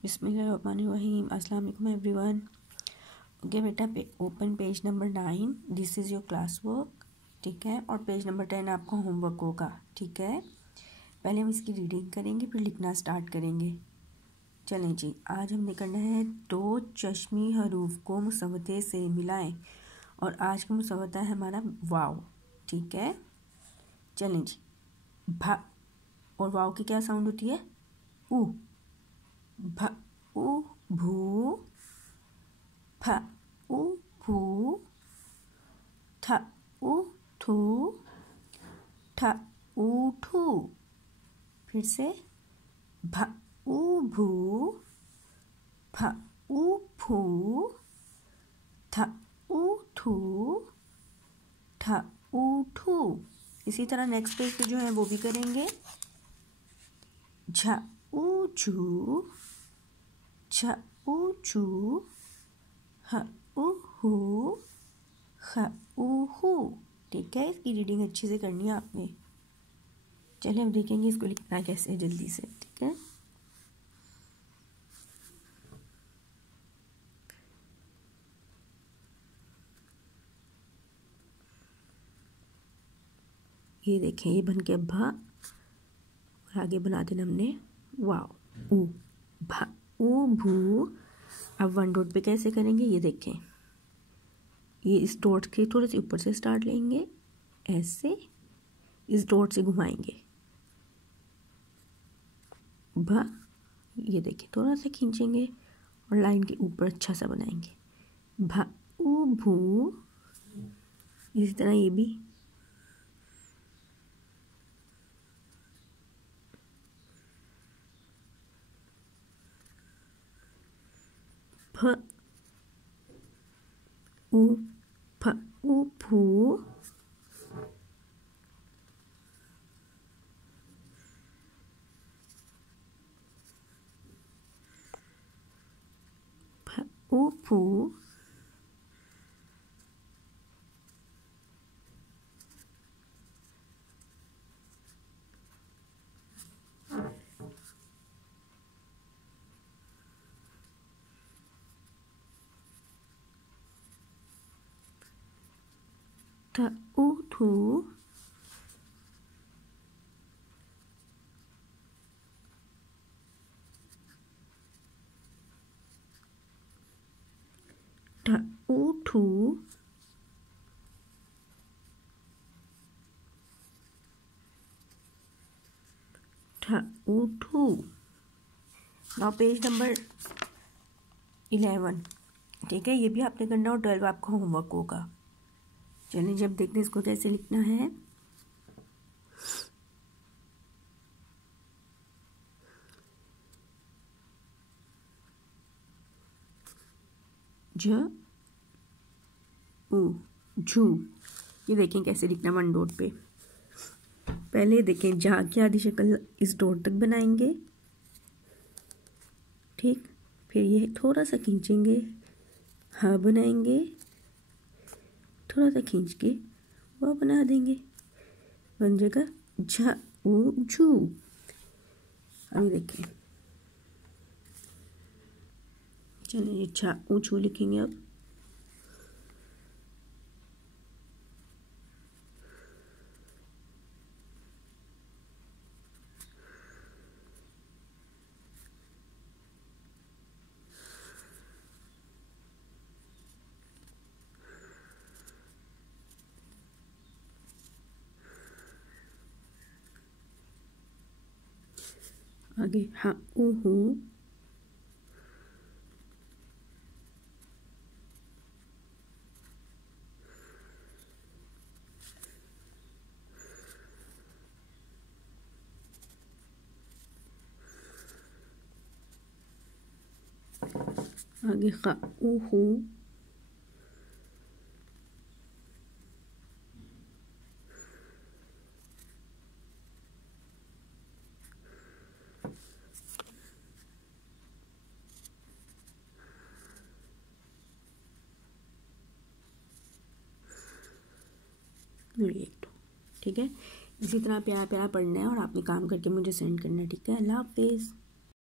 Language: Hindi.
बिस्मिल्लाहिर्रहमानिर्रहीम। अस्सलाम वालेकुम एवरीवन। ओके बेटा, open page number 9। This is your class work, ठीक है। और पेज नंबर 10 आपका होमवर्क होगा, ठीक है। पहले हम इसकी रीडिंग करेंगे, फिर लिखना स्टार्ट करेंगे। चलें जी, आज हमने करना है 2 चश्मी हरूफ को मुसव्वते से मिलाएं। और आज का मुसव्वता है हमारा वाव, ठीक है। चलें जी, भा और वाव की क्या साउंड होती है? ऊ। भ उ भू, फ उ फू, थ उ थू, ठ उ ठू। फिर से भ उ भू, फ उ फू, थ उ थू, ठ उ ठू। इसी तरह नेक्स्ट पेज पे जो है वो भी करेंगे। झ उ झू, छ उ छू, ह उ हू, ख उ हू। ठीक है, इसकी रीडिंग अच्छे से करनी है आपने। चलिए हम देखेंगे इसको लिखना कैसे है जल्दी से, ठीक है। ये देखें, ये बन के भ और आगे बना देना हमने वाव। ऊ, भ उ भू। अब 1 डॉट पे कैसे करेंगे ये देखें। ये इस डॉट के थोड़े से ऊपर से स्टार्ट लेंगे, ऐसे इस डॉट से घुमाएंगे। भ, ये देखिए थोड़ा सा खींचेंगे और लाइन के ऊपर अच्छा सा बनाएंगे। भ उ भू। इसी तरह ये भी फ उ फ उ फू, फ उ फू, थ उ थू, ठ उ ठू, ठ उ ठू। नाउ पेज नंबर 11, ठीक है। ये भी आपने करना और 12 आपका होमवर्क होगा। चलिए जब देखते हैं इसको कैसे लिखना है। झ उ झू। ये देखें कैसे लिखना 1 डॉट पे। पहले देखें, जहाँ की आधी शक्ल इस डॉट तक बनाएंगे, ठीक। फिर ये थोड़ा सा खींचेंगे, हाँ बनाएंगे, थोड़ा सा खींच के वह बना देंगे, बन जाएगा झ उ झू। अभी देखें, चलिए झ उ झू लिखेंगे अब। आगे हाँ उ हू, आगे ख उ हू, ठीक है। इसी तरह प्यारा प्यारा पढ़ना है और आपने काम करके मुझे सेंड करना है, ठीक है। अल्लाह हाफिज़।